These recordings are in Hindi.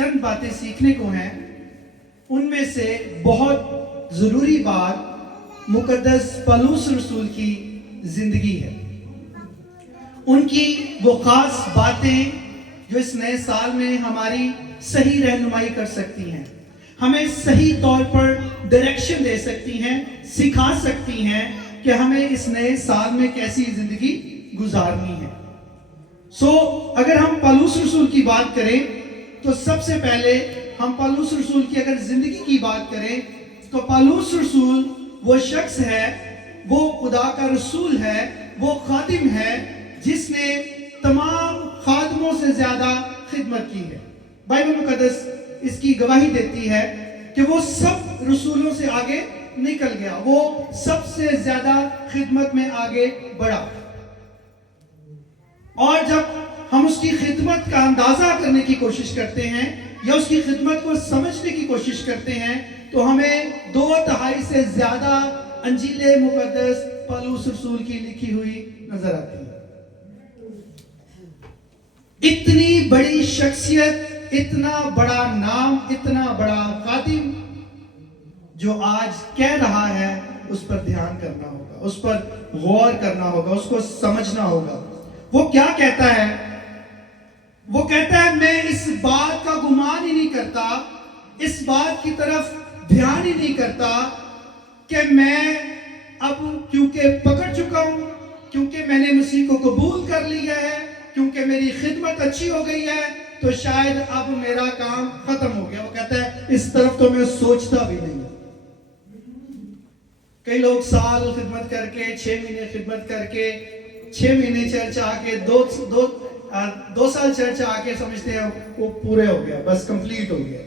चंद बातें सीखने को हैं। उनमें से बहुत जरूरी बात मुकद्दस पौलुस रसूल की जिंदगी है। उनकी वो खास बातें जो इस नए साल में हमारी सही रहनुमाई कर सकती हैं, हमें सही तौर पर डायरेक्शन दे सकती हैं, सिखा सकती हैं कि हमें इस नए साल में कैसी जिंदगी गुजारनी है। अगर हम पौलुस रसूल की बात करें तो सबसे पहले हम पौलुस रसूल की अगर जिंदगी की बात करें तो पौलुस रसूल वो शख्स है, वो खुदा का रसूल है, वो खादिम है जिसने तमाम खादमों से ज्यादा खिदमत की है। बाइबल मुकद्दस इसकी गवाही देती है कि वो सब रसूलों से आगे निकल गया, वो सबसे ज्यादा खिदमत में आगे बढ़ा। और जब हम उसकी खिदमत का अंदाजा करने की कोशिश करते हैं या उसकी खिदमत को समझने की कोशिश करते हैं तो हमें 2/3 से ज्यादा अंजीले मुकद्दस पौलुस रसूल की लिखी हुई नजर आती है। इतनी बड़ी शख्सियत, इतना बड़ा नाम, इतना बड़ा खादिम जो आज कह रहा है उस पर ध्यान करना होगा, उस पर गौर करना होगा, उसको समझना होगा। वो क्या कहता है? वो कहता है मैं इस बात का गुमान ही नहीं करता, इस बात की तरफ ध्यान ही नहीं करता कि मैं अब क्योंकि पकड़ चुका हूं, क्योंकि मैंने मसीह को कबूल कर लिया है, क्योंकि मेरी खिदमत अच्छी हो गई है तो शायद अब मेरा काम खत्म हो गया। वो कहता है इस तरफ तो मैं सोचता भी नहीं। कई लोग साल खिदमत करके, 6 महीने खिदमत करके, 6 महीने चर्च आके, दो साल चर्च आके समझते हैं वो पूरे हो गया, बस कंप्लीट हो गया।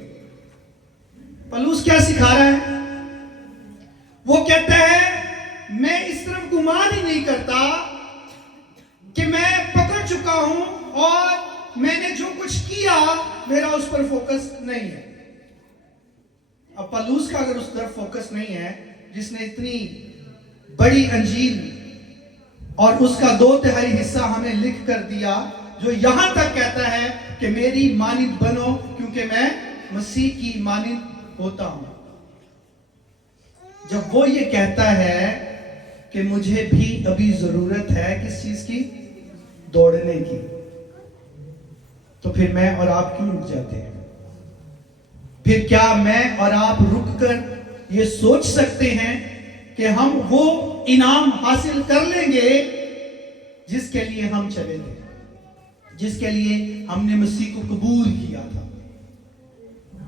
पौलुस क्या सिखा रहा है? वो कहता है मैं इस तरफ गुमान ही नहीं करता कि मैं पकड़ चुका हूं और मैंने जो कुछ किया मेरा उस पर फोकस नहीं है। अब पौलुस का अगर उस तरफ फोकस नहीं है, जिसने इतनी बड़ी अंजील और उसका 2/3 हिस्सा हमें लिख कर दिया, जो यहां तक कहता है कि मेरी मानिंद बनो क्योंकि मैं मसीह की मानिंद होता हूं। जब वो ये कहता है कि मुझे भी अभी जरूरत है किस चीज की? दौड़ने की, तो फिर मैं और आप क्यों रुक जाते हैं? फिर क्या मैं और आप रुककर ये सोच सकते हैं कि हम वो इनाम हासिल कर लेंगे जिसके लिए हम चले थे, जिसके लिए हमने मसीह को कबूल किया था?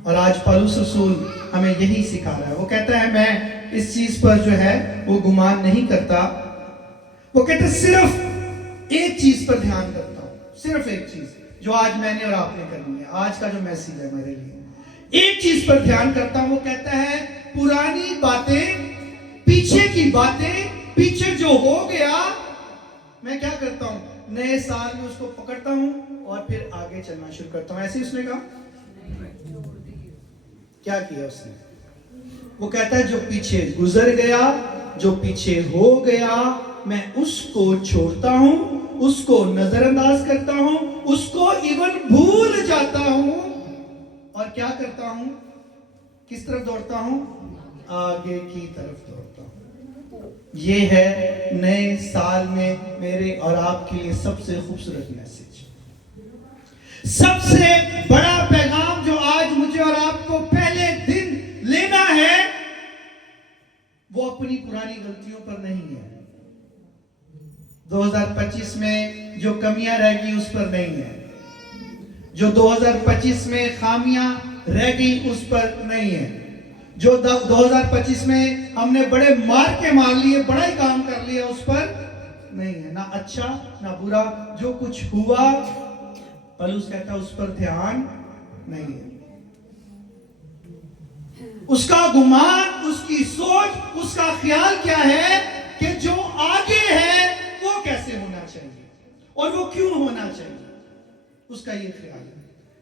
और आज पौलुस रसूल हमें यही सिखा रहा है। वो कहता है मैं इस चीज पर जो है वो गुमान नहीं करता। वो कहता है सिर्फ एक चीज पर ध्यान करता हूं, सिर्फ एक चीज जो आज मैंने और आपने करनी है, आज का जो मैसेज है मेरे लिए, एक चीज पर ध्यान करता हूं। वो कहता है पुरानी बातें, पीछे की बातें, पीछे जो हो गया मैं क्या करता हूं? नए साल में उसको पकड़ता हूं और फिर आगे चलना शुरू करता हूं। ऐसे उसने कहा, क्या किया उसने? वो कहता है जो पीछे गुजर गया, जो पीछे हो गया, मैं उसको छोड़ता हूं, उसको नजरअंदाज करता हूं, उसको इवन भूल जाता हूं और क्या करता हूं? किस तरफ दौड़ता हूं? आगे की तरफ दौड़ता हूं। ये है नए साल में मेरे और आपके लिए सबसे खूबसूरत मैसेज, सबसे बड़ा पैगाम जो आज मुझे और आपको पहले दिन लेना है, वो अपनी पुरानी गलतियों पर नहीं है। 2025 में जो कमियां रह गई उस पर नहीं है, जो 2025 में खामियां रह गई उस पर नहीं है, जो 2025 में हमने बड़े मार के मार लिए, बड़ा ही काम कर लिया उस पर नहीं है। ना अच्छा ना बुरा, जो कुछ हुआ पौलुस कहता है उस पर ध्यान नहीं है। उसका गुमान, उसकी सोच, उसका ख्याल क्या है कि जो आगे है वो कैसे होना चाहिए और वो क्यों होना चाहिए, उसका ये ख्याल है।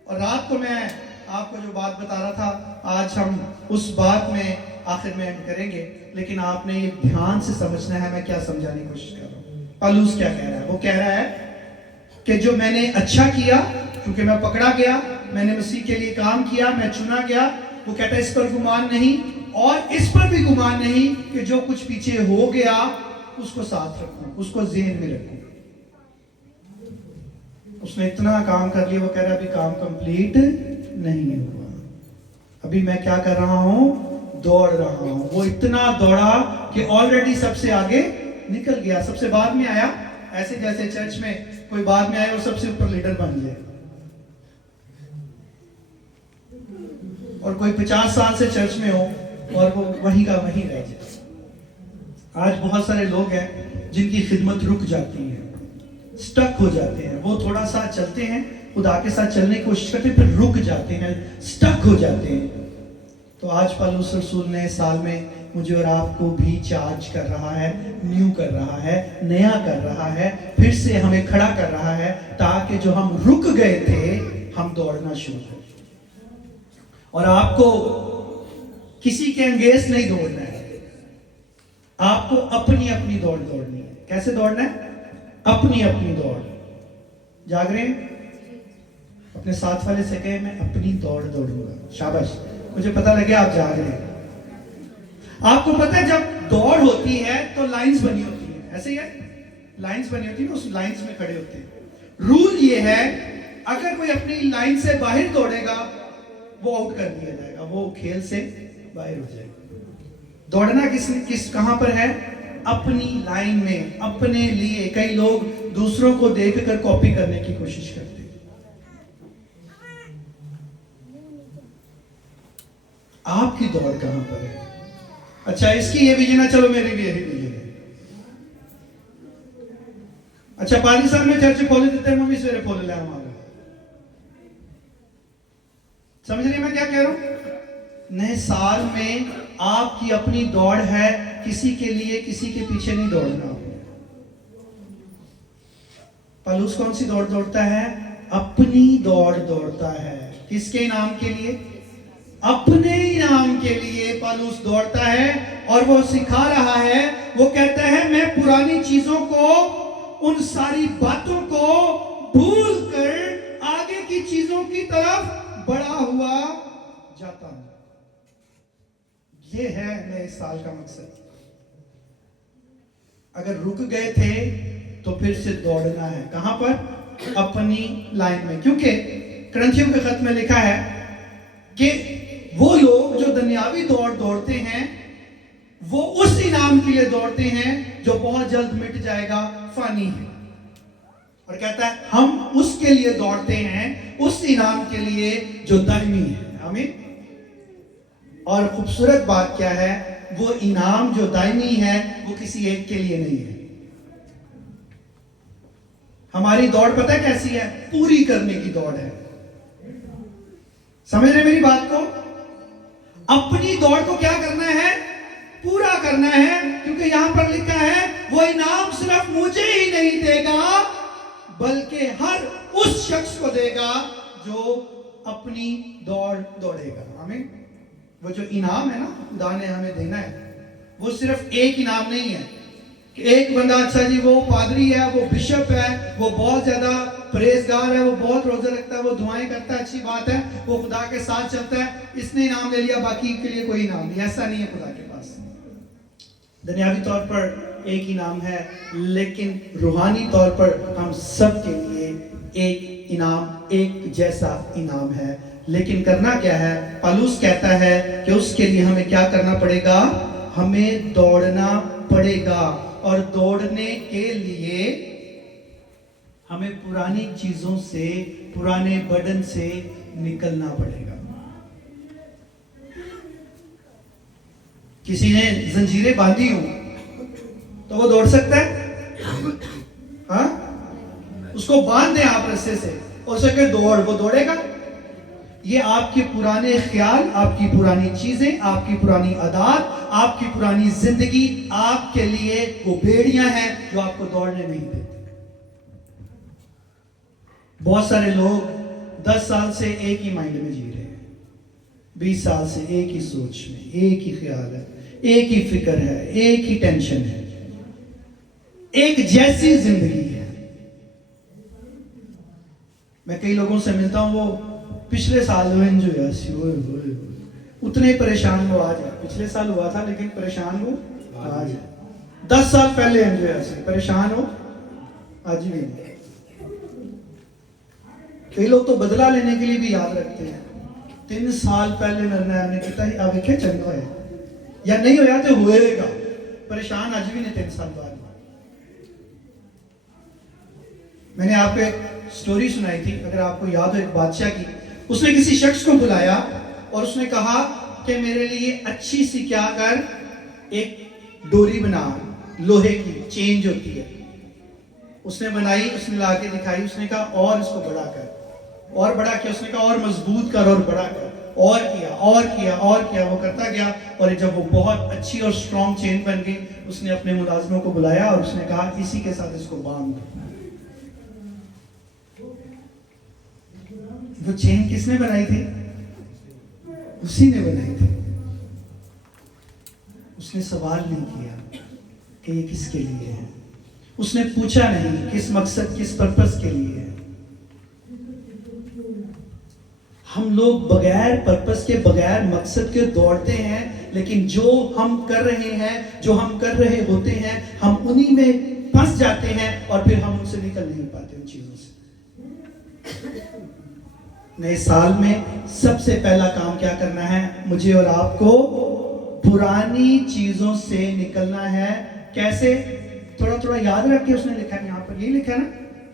और रात को मैं आपको जो बात बता रहा था, आज हम उस बात में आखिर में एंड करेंगे, लेकिन आपने ये ध्यान से समझना है मैं क्या समझाने की कोशिश कर रहा हूं। पौलुस क्या कह रहा है? वो कह रहा है कि जो मैंने अच्छा किया, क्योंकि मैं पकड़ा गया, मैंने मसीह के लिए काम किया, मैं चुना गया। वो कहता है इस पर गुमान नहीं, और इस पर भी गुमान नहीं कि जो कुछ पीछे हो गया उसको साथ रखूं, उसको ज़हन में रखूं। उसने इतना काम कर लिया, वो कह रहा अभी काम कंप्लीट नहीं हुआ, अभी मैं क्या कर रहा हूं, दौड़ रहा हूं। वो इतना दौड़ा कि ऑलरेडी सबसे आगे निकल गया, सबसे बाद में आया। ऐसे जैसे चर्च में कोई बाद में आया और सबसे ऊपर लीडर बन जाए, और कोई 50 साल से चर्च में हो और वो वहीं का वहीं रह जाए। आज बहुत सारे लोग हैं जिनकी खिदमत रुक जाती है, स्टक हो जाते हैं। वो थोड़ा सा चलते हैं, खुदा के साथ चलने की कोशिश करते हैं, फिर रुक जाते हैं, स्टक हो जाते हैं। तो आज पौलुस रसूल नए साल में मुझे और आपको भी चार्ज कर रहा है, न्यू कर रहा है, नया कर रहा है, फिर से हमें खड़ा कर रहा है, ताकि जो हम रुक गए थे हम दौड़ना शुरू करें। और आपको किसी के अंगेंस्ट नहीं दौड़ना है, आपको अपनी अपनी दौड़ दौड़नी है। कैसे दौड़ना है? अपनी अपनी दौड़। जाग रहे हैं? अपने साथ वाले से कहे मैं अपनी दौड़ दौड़ूंगा। शाबाश, मुझे पता लगे आप जाग रहे हैं। आपको पता है जब दौड़ होती है तो लाइंस बनी होती है, ऐसे ही है, लाइंस बनी होती है, उस लाइंस में खड़े होते हैं। रूल ये है, अगर कोई अपनी लाइन से बाहर दौड़ेगा वो आउट कर दिया जाएगा, वो खेल से बाहर हो जाएगा। दौड़ना किस कहां पर है? अपनी लाइन में, अपने लिए। कई लोग दूसरों को देखकर कॉपी करने की कोशिश करते हैं। आपकी दौड़ कहां पर है? अच्छा, इसकी ये विजन है, चलो मेरी भी यही विजन है। अच्छा, 5 साल में चर्च खोले देते हैं, मम्मी सवेरे खोल लिया हमारा। समझ रही मैं क्या कह रहा हूं? नए साल में आपकी अपनी दौड़ है, किसी के लिए, किसी के पीछे नहीं दौड़ना। पौलुस कौन सी दौड़ दौड़ता है? अपनी दौड़ दौड़ता है। किसके इनाम के लिए? अपने इनाम के लिए पौलुस दौड़ता है। और वो सिखा रहा है, वो कहता है मैं पुरानी चीजों को, उन सारी बातों को भूल कर आगे की चीजों की तरफ बढ़ा हुआ जाता हूं। ये है नए साल का मकसद। अगर रुक गए थे तो फिर से दौड़ना है। कहां पर? अपनी लाइन में। क्योंकि कुरिन्थियों के खत में लिखा है कि वो लोग जो दुनियावी दौड़ दौड़ते हैं वो उस इनाम के लिए दौड़ते हैं जो बहुत जल्द मिट जाएगा, फानी है। और कहता है हम उसके लिए दौड़ते हैं, उस इनाम के लिए जो दायमी है। आमीन। और खूबसूरत बात क्या है? वो इनाम जो दायमी है वो किसी एक के लिए नहीं है। हमारी दौड़ पता है कैसी है? पूरी करने की दौड़ है। समझ रहे मेरी बात को? अपनी दौड़ को क्या करना है? पूरा करना है। क्योंकि यहां पर लिखा है वो इनाम सिर्फ मुझे ही नहीं देगा बल्कि हर उस शख्स को देगा जो अपनी दौड़ दौड़ेगा। आमीन। वो जो इनाम है ना खुदा ने हमें देना है, वो सिर्फ एक इनाम नहीं है कि एक बंदा, अच्छा जी वो पादरी है, वो बिशप है, वो बहुत ज्यादा परहेजगार है, वो बहुत रोजे रखता है, वो दुआएं करता है, अच्छी बात है, वो खुदा के साथ चलता है, इसने इनाम ले लिया, बाकी के लिए कोई इनाम नहीं। ऐसा नहीं है खुदा के पास। दुनियावी तौर पर एक इनाम है, लेकिन रूहानी तौर पर हम सब के लिए एक इनाम, एक जैसा इनाम है। लेकिन करना क्या है? पौलुस कहता है कि उसके लिए हमें क्या करना पड़ेगा? हमें दौड़ना पड़ेगा। और दौड़ने के लिए हमें पुरानी चीजों से, पुराने बर्डन से निकलना पड़ेगा। किसी ने जंजीरें बांधी हो तो वो दौड़ सकता है? हाँ, उसको बांध दें आप रस्से से और सके दौड़, वो दौड़ेगा? ये आपके पुराने ख्याल, आपकी पुरानी चीजें, आपकी पुरानी आदत, आपकी पुरानी जिंदगी आपके लिए वो बेड़ियां हैं जो आपको दौड़ने नहीं देती। बहुत सारे लोग 10 साल से एक ही माइंड में जी रहे हैं, 20 साल से एक ही सोच में, एक ही ख्याल है, एक ही फिक्र है, एक ही टेंशन है, एक जैसी जिंदगी है। मैं कई लोगों से मिलता हूं, वो पिछले साल एंजॉय उतने परेशान वो आज है। पिछले साल हुआ था लेकिन परेशान वो आज है। 10 साल पहले एंजॉय परेशान हो आज भी नहीं। कई लोग तो बदला लेने के लिए भी याद रखते हैं। 3 साल पहले निर्णय हमने किया ही आगे क्या चंगा है या नहीं होया तो होएगा, परेशान आज भी नहीं 3 साल बाद। मैंने आपको एक स्टोरी सुनाई थी, अगर आपको याद हो, एक बादशाह की। उसने किसी शख्स को बुलाया और उसने कहा कि मेरे लिए अच्छी सी क्या कर, एक डोरी बना, लोहे की चेंज होती है। उसने बनाई, उसने लाके दिखाई। उसने कहा और इसको बड़ा कर, और बड़ा किया। उसने कहा और मजबूत कर और बड़ा कर, और किया और किया और किया। वो करता गया और जब वो बहुत अच्छी और स्ट्रॉन्ग चेन बन गई, उसने अपने मुलाजिमों को बुलाया और उसने कहा इसी के साथ इसको बांध दो। वो चेन किसने बनाई थी? उसी ने बनाई थी। उसने सवाल नहीं किया कि ये किसके लिए है। उसने पूछा नहीं किस मकसद, किस पर्पस के लिए है। हम लोग बगैर पर्पस के, बगैर मकसद के दौड़ते हैं, लेकिन जो हम कर रहे हैं, जो हम कर रहे होते हैं, हम उन्हीं में फंस जाते हैं और फिर हम उनसे निकल नहीं पाते उन चीजों से। नए साल में सबसे पहला काम क्या करना है? मुझे और आपको पुरानी चीजों से निकलना है। कैसे? थोड़ा थोड़ा याद रख के। उसने लिखा है यहाँ पर, यही लिखा है ना,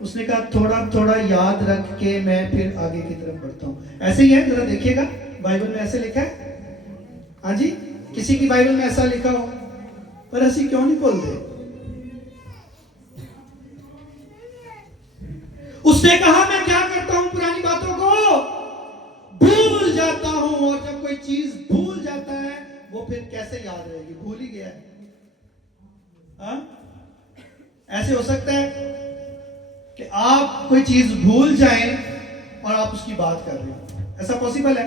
उसने कहा थोड़ा थोड़ा याद रख के मैं फिर आगे की तरफ बढ़ता हूं। ऐसे ही है, जरा देखिएगा बाइबल में ऐसे लिखा है। हाँ जी, किसी की बाइबल में ऐसा लिखा हो, पर ऐसी क्यों नहीं बोलते? उसने कहा मैं क्या करता हूं, पुरानी बातों को भूल जाता हूं। और जब कोई चीज भूल जाता है वो फिर कैसे याद रहेगी? भूल ही गया है। ऐसे हो सकता है कि आप कोई चीज भूल जाएं और आप उसकी बात कर रहे हो। ऐसा पॉसिबल है?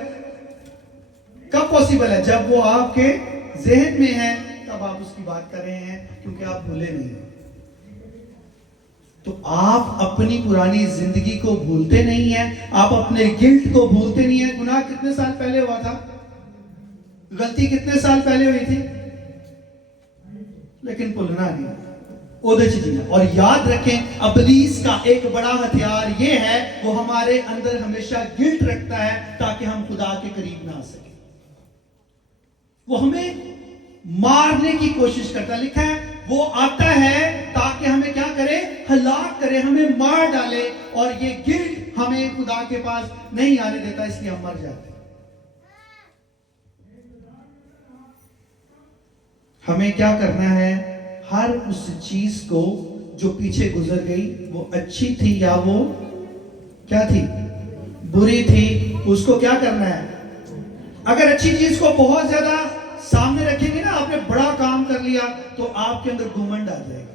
कब पॉसिबल है? जब वो आपके जहन में है, तब आप उसकी बात कर रहे हैं, क्योंकि आप भूले नहीं हो। तो आप अपनी पुरानी जिंदगी को भूलते नहीं हैं, आप अपने गिल्ट को भूलते नहीं हैं। गुनाह कितने साल पहले हुआ था, गलती कितने साल पहले हुई थी, लेकिन भूलना नहीं, ओदे च जीना। और याद रखें, इब्लीस का एक बड़ा हथियार ये है, वो हमारे अंदर हमेशा गिल्ट रखता है ताकि हम खुदा के करीब ना आ सके। वो हमें मारने की कोशिश करता। लिखा है वो आता है ताकि हमें क्या करे? हलाक करे, हमें मार डाले। और ये गिल्ट हमें खुदा के पास नहीं आने देता, इसलिए हम मर जाते हैं। हमें क्या करना है? हर उस चीज को जो पीछे गुजर गई, वो अच्छी थी या वो क्या थी, बुरी थी, उसको क्या करना है? अगर अच्छी चीज को बहुत ज्यादा सामने रखेंगे ना, आपने बड़ा काम कर लिया, तो आपके अंदर घमंड आ जाएगा।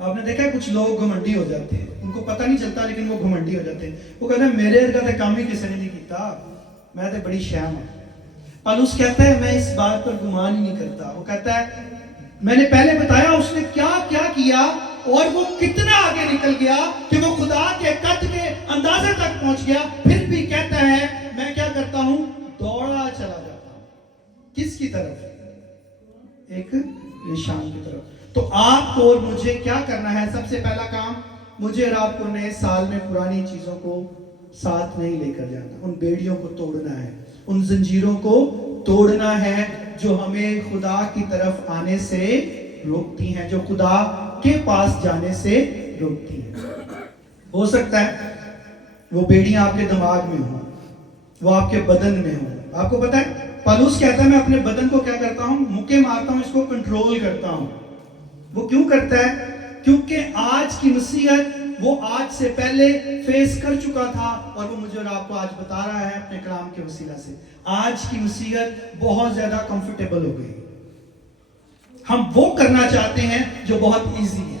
आपने देखा है कुछ लोग घमंडी हो जाते हैं, उनको पता नहीं चलता लेकिन वो घमंडी हो जाते हैं। वो कहते हैं मेरे अर्गा तो काम ही किसी ने नहीं किया, मैं तो बड़ी शैम हूं। पौलुस कहता है मैं इस बात पर गुमान ही नहीं करता। वो कहता है मैंने पहले बताया उसने क्या क्या किया और वो कितना आगे निकल गया कि वो खुदा के कद के अंदाजे तक पहुंच गया। फिर भी कहता है मैं क्या करता हूं? दौड़ा चला जाता हूं। किसकी तरफ? एक निशान की तरफ। तो आपको और मुझे क्या करना है? सबसे पहला काम, मुझे और आपको नए साल में पुरानी चीजों को साथ नहीं लेकर जाना। उन बेड़ियों को तोड़ना है, उन जंजीरों को तोड़ना है जो हमें खुदा की तरफ आने से रोकती हैं, जो खुदा के पास जाने से रोकती हैं। हो सकता है वो बेड़ियां आपके दिमाग में हो, वो आपके बदन में हो। आपको पता है पौलुस कहता है मैं अपने बदन को क्या करता हूं? मुक्के मारता हूं, इसको कंट्रोल करता हूं। वो क्यों करता है? क्योंकि आज की मुसीबत वो आज से पहले फेस कर चुका था और वो मुझे और आपको आज बता रहा है अपने कलाम के वसीला से। आज की मुसीबत बहुत ज्यादा कंफर्टेबल हो गई। हम वो करना चाहते हैं जो बहुत इजी है,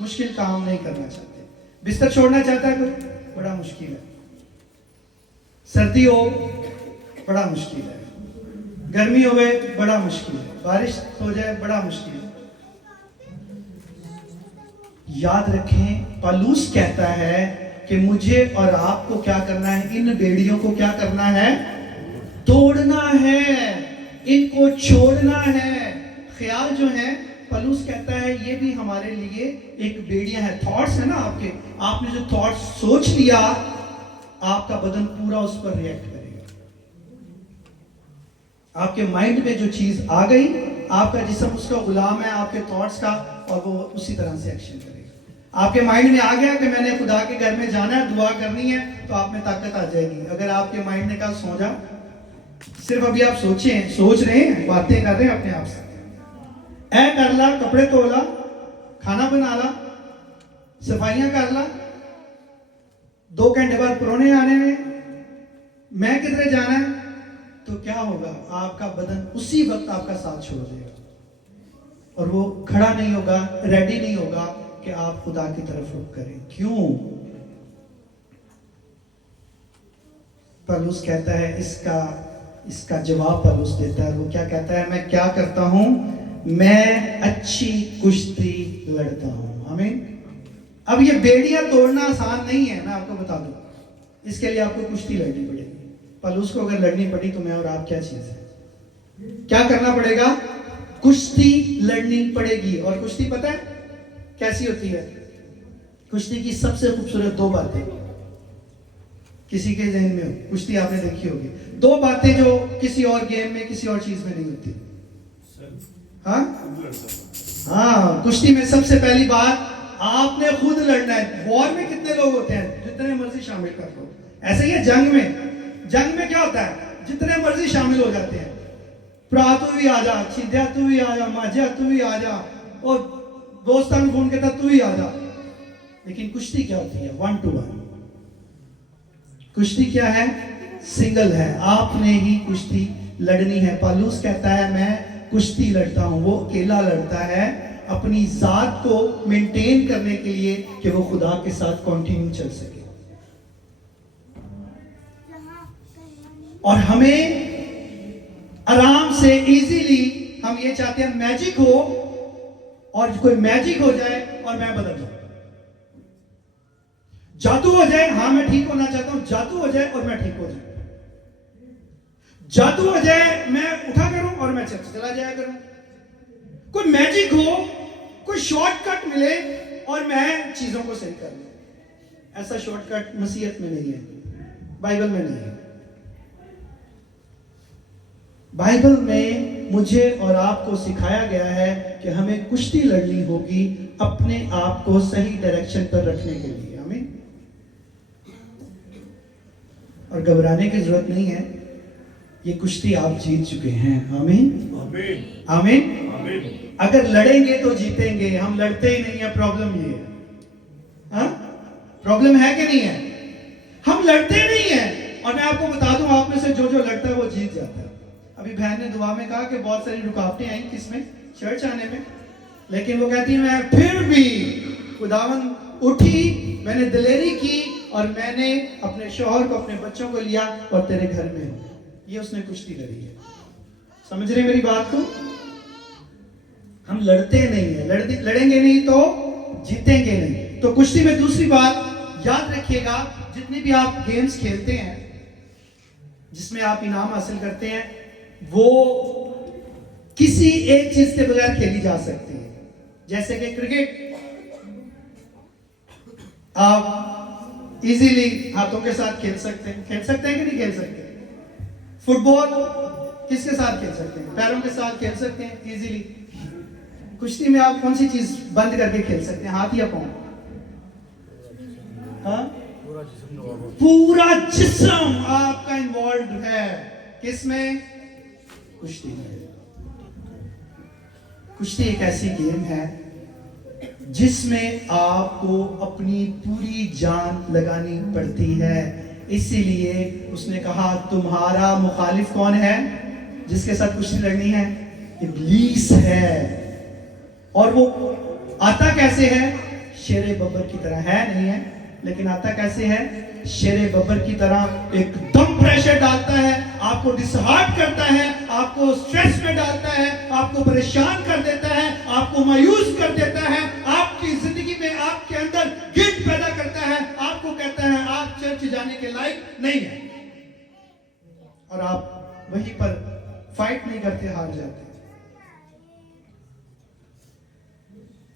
मुश्किल काम नहीं करना चाहते। बिस्तर छोड़ना चाहता है कोई? बड़ा मुश्किल है। सर्दी हो बड़ा मुश्किल है, गर्मी हो गए बड़ा मुश्किल है, बारिश हो जाए बड़ा मुश्किल है। याद रखें पौलुस कहता है कि मुझे और आपको क्या करना है, इन बेड़ियों को क्या करना है, तोड़ना है, इनको छोड़ना है। ख्याल जो है, पलूस कहता है ये भी हमारे लिए एक बेड़ियां है। थॉट्स है ना आपके, आपने जो थॉट्स सोच लिया, आपका बदन पूरा उस पर रिएक्ट करेगा। आपके माइंड में जो चीज आ गई, आपका जिस्म उसका गुलाम है आपके थॉट्स का, और वो उसी तरह से एक्शन करेगा। आपके माइंड में आ गया कि मैंने खुदा के घर में जाना है, दुआ करनी है, तो आप में ताकत आ जाएगी। अगर आपके माइंड ने कहा सो जा, सिर्फ अभी आप सोच रहे हैं, बातें कर रहे हैं अपने आप से, ऐ कर ला, कपड़े धो ला, खाना बना ला, सफाइयां कर ला, 2 घंटे बाद पुराने आने में, मैं किधरे जाना है, तो क्या होगा, आपका बदन उसी वक्त आपका साथ छोड़ देगा और वो खड़ा नहीं होगा, रेडी नहीं होगा कि आप खुदा की तरफ रुख करें। क्यों? पलूस कहता है, इसका जवाब पलूस देता है। वो क्या कहता है, मैं क्या करता हूं, मैं अच्छी कुश्ती लड़ता हूं। आमीन। अब ये बेड़ियां तोड़ना आसान नहीं है, मैं आपको बता दूं। इसके लिए आपको कुश्ती लड़नी पड़ेगी। पलूस को अगर लड़नी पड़ी तो मैं और आप क्या चीज है, क्या करना पड़ेगा, कुश्ती लड़नी पड़ेगी। और कुश्ती पता है कैसी होती है? कुश्ती की सबसे खूबसूरत 2 बातें किसी के जहन में हो, कुश्ती आपने देखी होगी, 2 बातें जो किसी और गेम में, किसी और चीज में नहीं होती। हाँ, कुश्ती में सबसे पहली बात, आपने खुद लड़ना है। वॉर में कितने लोग होते हैं, जितने मर्जी शामिल कर लो। ऐसे ही है जंग में क्या होता है, जितने मर्जी शामिल हो जाते हैं। प्रा तू भी आ जा, छिद्या तू भी आ जा, माजिया तू भी आ जा, और दोस्तान फोन कहता तू भी आ जा। लेकिन कुश्ती क्या होती है, 1 to 1। कुश्ती क्या है, सिंगल है, आपने ही कुश्ती लड़नी है। पालूस कहता है मैं कुश्ती लड़ता हूं, वो अकेला लड़ता है अपनी जात को मेंटेन करने के लिए कि वो खुदा के साथ कंटिन्यू चल सके। और हमें आराम से इजीली, हम ये चाहते हैं मैजिक हो, और कोई मैजिक हो जाए और मैं बदल जाऊं, जादू हो जाए। हाँ, मैं ठीक होना चाहता हूं, जादू हो जाए और मैं ठीक हो जाऊं, जादू हो जाए, मैं उठा करूं और मैं चला जाया करूं। कोई मैजिक हो, कोई शॉर्टकट मिले और मैं चीजों को सही कर लूं। ऐसा शॉर्टकट मसीहत में नहीं है, बाइबल में नहीं है। बाइबल में मुझे और आपको सिखाया गया है कि हमें कुश्ती लड़नी होगी अपने आप को सही डायरेक्शन पर रखने के लिए। आमीन। और घबराने की जरूरत नहीं है, ये कुश्ती आप जीत चुके हैं। आमीन आमीन आमीन। अगर लड़ेंगे तो जीतेंगे, हम लड़ते ही नहीं है, प्रॉब्लम ये है। हाँ, प्रॉब्लम है कि नहीं है, हम लड़ते नहीं है। और मैं आपको बता दूं, आप में से जो लड़ता है वो जीत जाता है। अभी बहन ने दुआ में कहा कि बहुत सारी रुकावटें आई किसमें, चर्च आने में, लेकिन वो कहती है मैं फिर भी खुदावन उठी, मैंने दिलेरी की और मैंने अपने शौहर को, अपने बच्चों को लिया और तेरे घर में हूं। ये उसने कुश्ती लड़ी है। समझ रहे मेरी बात को? हम लड़ते नहीं है, लड़ेंगे नहीं तो जीतेंगे नहीं। तो कुश्ती में दूसरी बात याद रखिएगा, जितने भी आप गेम्स खेलते हैं जिसमें आप इनाम हासिल करते हैं, वो किसी एक चीज के बगैर खेली जा सकती है। जैसे कि क्रिकेट, आप इजीली हाथों के साथ खेल सकते हैं कि नहीं खेल सकते? फुटबॉल किसके साथ खेल सकते हैं? पैरों के साथ खेल सकते हैं इजीली। कुश्ती में आप कौन सी चीज बंद करके खेल सकते हैं, हाथ या पांव? हाँ, पूरा जिस्म आपका इन्वॉल्व है। किसमें? कुश्ती में। कुश्ती एक ऐसी गेम है जिसमें आपको अपनी पूरी जान लगानी पड़ती है। इसीलिए उसने कहा तुम्हारा मुखालिफ कौन है जिसके साथ कुश्ती लड़नी है? इब्लीस है। और वो आता कैसे है? शेरे बब्बर की तरह है, नहीं है, लेकिन आता कैसे है? शेरे बब्बर की तरह एकदम प्रेशर डालता है, आपको डिसहार्ट करता है, आपको स्ट्रेस में डालता है, आपको परेशान कर देता है, आपको मायूस कर देता है, आपकी जिंदगी में आपके अंदर गिल्ट पैदा करता है, आपको कहता है और आप वहीं पर फाइट नहीं करते, हार जाते,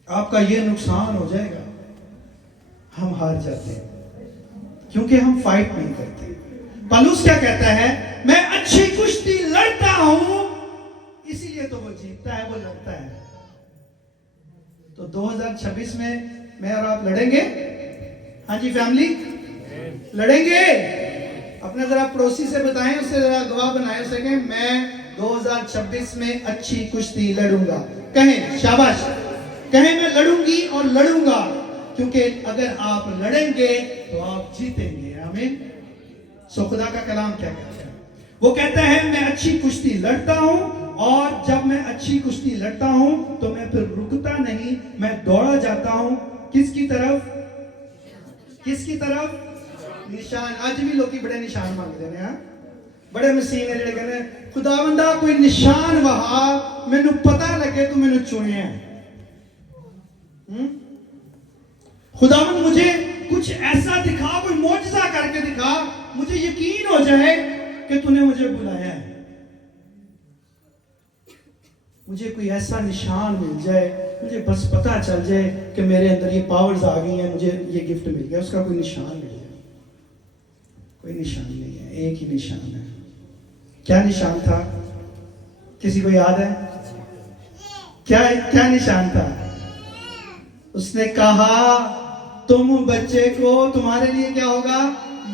आपका ये नुकसान हो जाएगा, हम हार जाते हैं क्योंकि हम फाइट नहीं करते। पौलुस क्या कहता है, मैं अच्छी कुश्ती लड़ता हूं, इसीलिए तो वो जीतता है, वो लड़ता है। तो 2026 में मैं और आप लड़ेंगे? हाँ जी फैमिली, लड़ेंगे? अपने जरा पड़ोसी से बताएं, उससे जरा गवाह बनाएं उसे कि मैं 2026 में अच्छी कुश्ती लड़ूंगा। कहें शाबाश, कहें मैं लड़ूंगी और लड़ूंगा, क्योंकि अगर आप लड़ेंगे तो आप जीतेंगे। आमीन। सो खुदा का कलाम क्या कहता है? वो कहता है मैं अच्छी कुश्ती लड़ता हूं, और जब मैं अच्छी कुश्ती लड़ता हूं तो मैं फिर रुकता नहीं, मैं दौड़ा जाता हूं। किसकी तरफ? किसकी तरफ? निशान। आज भी लोग बड़े निशान मांगते हैं, हाँ? बड़े मसीह ने जेडे कहते खुदावंदा कोई निशान वहा, मैनू पता लगे तू मैनू चुनिया। खुदावंद मुझे कुछ ऐसा दिखा, कोई मौजज़ा करके दिखा, मुझे यकीन हो जाए कि तूने मुझे बुलाया है। मुझे कोई ऐसा निशान मिल जाए, मुझे बस पता चल जाए कि मेरे अंदर ये पावर्स आ गई हैं, मुझे ये गिफ्ट मिल गया, उसका कोई निशान मिल जाए। कोई निशान नहीं है, एक ही निशान है। क्या निशान था? किसी को याद है? क्या क्या निशान था? उसने कहा तुम बच्चे को, तुम्हारे लिए क्या होगा?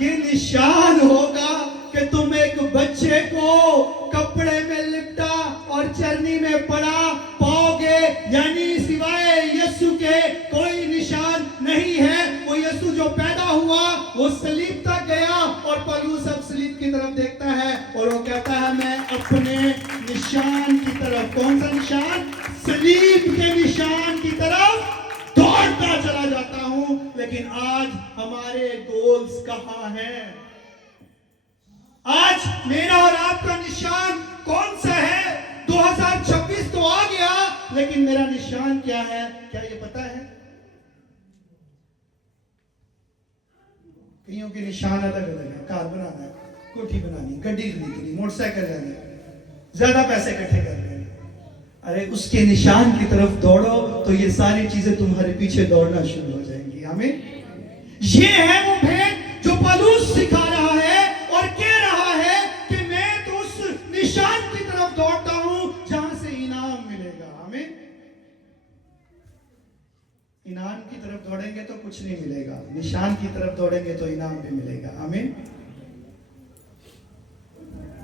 ये निशान होगा कि तुम एक बच्चे को कपड़े में लिपटा और चरनी में पड़ा पाओगे, यानी सिवाय यीशु के कोई निशान नहीं है। वो यीशु जो पैदा हुआ वो सलीब तक गया, और पौलुस अब सलीब की तरफ देखता है और वो कहता है मैं अपने निशान की तरफ, कौन सा निशान? सलीब के निशान की तरफ दौड़ता चला जाता हूं। लेकिन आज हमारे गोल्स कहां हैं? आज मेरा और आपका निशान कौन सा है? 2026 तो आ गया, लेकिन मेरा निशान क्या है? क्या ये पता है? कईयों के निशान अलग अलग है। कार बनाना है, कोठी बनानी, गड्डी खरीदनी, मोटरसाइकिल लेनी, ज्यादा पैसे इकट्ठे करने। अरे उसके निशान की तरफ दौड़ो तो ये सारी चीजें तुम्हारे पीछे दौड़ना शुरू हो जाएंगी। आमीन। ये है वो भेद जो पौलुस सिखा रहा है और कह रहा है कि मैं तो उस निशान की तरफ दौड़ता हूं जहां से इनाम मिलेगा। आमीन। इनाम की तरफ दौड़ेंगे तो कुछ नहीं मिलेगा, निशान की तरफ दौड़ेंगे तो इनाम भी मिलेगा। आमीन।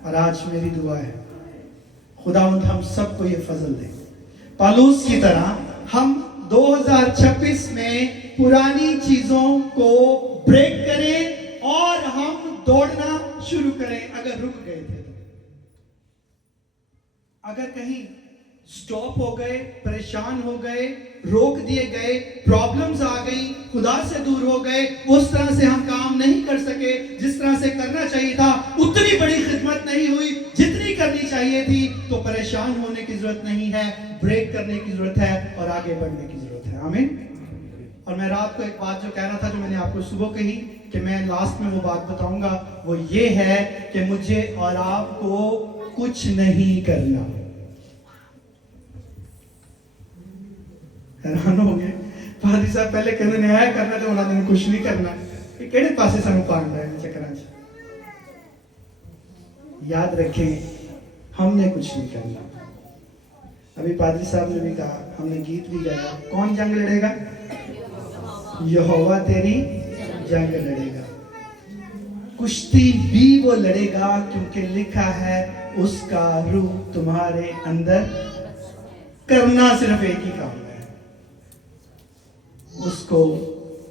और आज मेरी दुआ है खुदावंद हम सबको ये फजल दे, पौलुस की तरह हम 2026 में पुरानी चीजों को ब्रेक करें और हम दौड़ना शुरू करें। अगर रुक गए थे तो, अगर कहीं स्टॉप हो गए, परेशान हो गए, रोक दिए गए, प्रॉब्लम्स आ गई, खुदा से दूर हो गए, उस तरह से हम काम नहीं कर सके जिस तरह से करना चाहिए था, उतनी बड़ी खिदमत नहीं हुई जितनी करनी चाहिए थी, तो परेशान होने की जरूरत नहीं है, ब्रेक करने की जरूरत है और आगे बढ़ने की जरूरत है। आमीन। और मैं रात को एक बात जो कह रहा था, जो मैंने आपको सुबह कही कि मैं लास्ट में वो बात बताऊंगा, वो ये है कि मुझे और आपको कुछ नहीं करना। हैरान हो गए पादरी साहब, पहले कहते न्याय करना तो उन्होंने कुछ नहीं करना। ये केड़े पासे सानू पांदा है चक्करां च। याद रखें हमने कुछ नहीं करना। अभी पादरी साहब ने भी कहा, हमने गीत भी गाया, कौन जंग लड़ेगा? यहोवा तेरी जंग लड़ेगा। कुश्ती भी वो लड़ेगा क्योंकि लिखा है उसका रूह तुम्हारे अंदर। करना सिर्फ एक ही काम है, उसको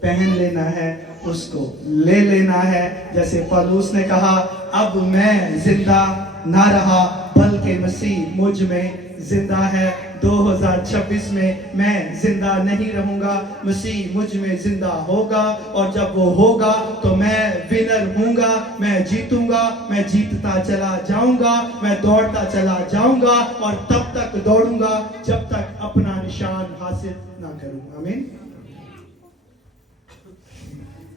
पहन लेना है, उसको ले लेना है। जैसे पौलुस ने कहा, अब मैं जिंदा ना रहा बल्कि मसीह मुझ में जिंदा है। 2026 में मैं जिंदा नहीं रहूंगा, मसीह मुझ में जिंदा होगा, और जब वो होगा तो मैं विनर हूंगा, मैं जीतूंगा, मैं जीतता चला जाऊंगा, मैं दौड़ता चला जाऊंगा, और तब तक दौड़ूंगा जब तक अपना निशान हासिल ना करूं। आमीन।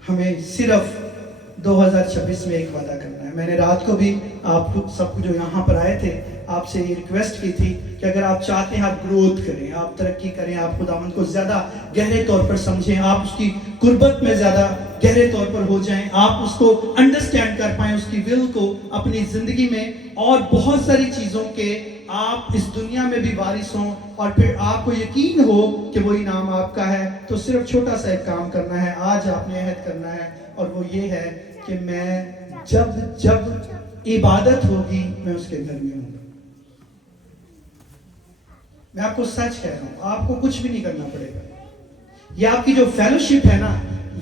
हमें सिर्फ 2026 में एक वादा करना है। मैंने रात को भी आप सब जो यहाँ पर आए थे आपसे ये रिक्वेस्ट की थी कि अगर आप चाहते हैं आप ग्रोथ करें, आप तरक्की करें, आप खुदावंद को ज़्यादा गहरे तौर पर समझें, आप उसकी कुर्बत में ज़्यादा गहरे तौर पर हो जाएं, आप उसको अंडरस्टैंड कर पाएं, उसकी विल को अपनी ज़िंदगी में, और बहुत सारी चीज़ों के आप इस दुनिया में भी वारिस हों, और फिर आपको यकीन हो कि वो इनाम आपका है, तो सिर्फ छोटा सा एक काम करना है, आज आपने अहद करना है, और वो ये है कि मैं जब जब इबादत होगी मैं उसके घर में हूँ। मैं आपको सच कह रहा हूँ, आपको कुछ भी नहीं करना पड़ेगा। ये आपकी जो फेलोशिप है ना,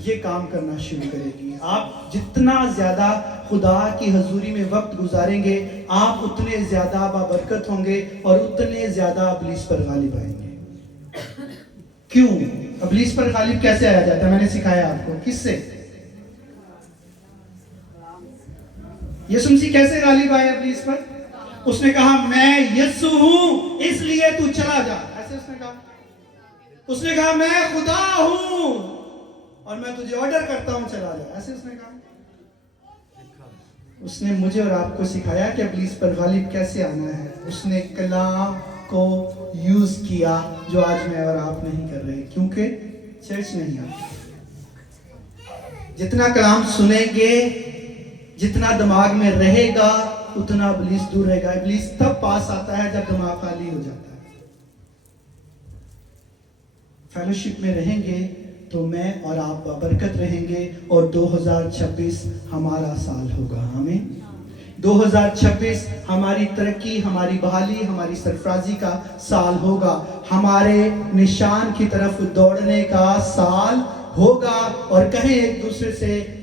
ये काम करना शुरू करेगी। आप जितना ज्यादा खुदा की हजूरी में वक्त गुजारेंगे, आप उतने ज्यादा बाबरकत होंगे और उतने ज्यादा इब्लीस पर गालिब आएंगे। क्यों? इब्लीस पर गालिब कैसे आया जाता है? मैंने सिखाया आपको। किससे? यीशु मसीह कैसे गालिब आए इब्लीस पर? उसने कहा मैं यीशु हूं इसलिए तू चला जा, ऐसे उसने कहा। उसने कहा मैं खुदा हूं और मैं तुझे ऑर्डर करता हूं चला जा, ऐसे उसने कहा। उसने मुझे और आपको सिखाया कि इब्लीस पर गालिब कैसे आना है। उसने कलाम को यूज किया जो आज मैं और आप नहीं कर रहे, क्योंकि चर्च नहीं आती। जितना कलाम सुनेंगे, जितना दिमाग में रहेगा, उतना इब्लीस दूर रहेगा। इब्लीस तब पास आता है जब दिमाग खाली हो जाता है। फेलोशिप में रहेंगे तो मैं और आप बरकत रहेंगे और 2026 हमारा साल होगा। आमीन। 2026 हमारी तरक्की, हमारी बहाली, हमारी सरफराजी का साल होगा। हमारे निशान की तरफ दौड़ने का साल होगा। और कहें एक दूसरे से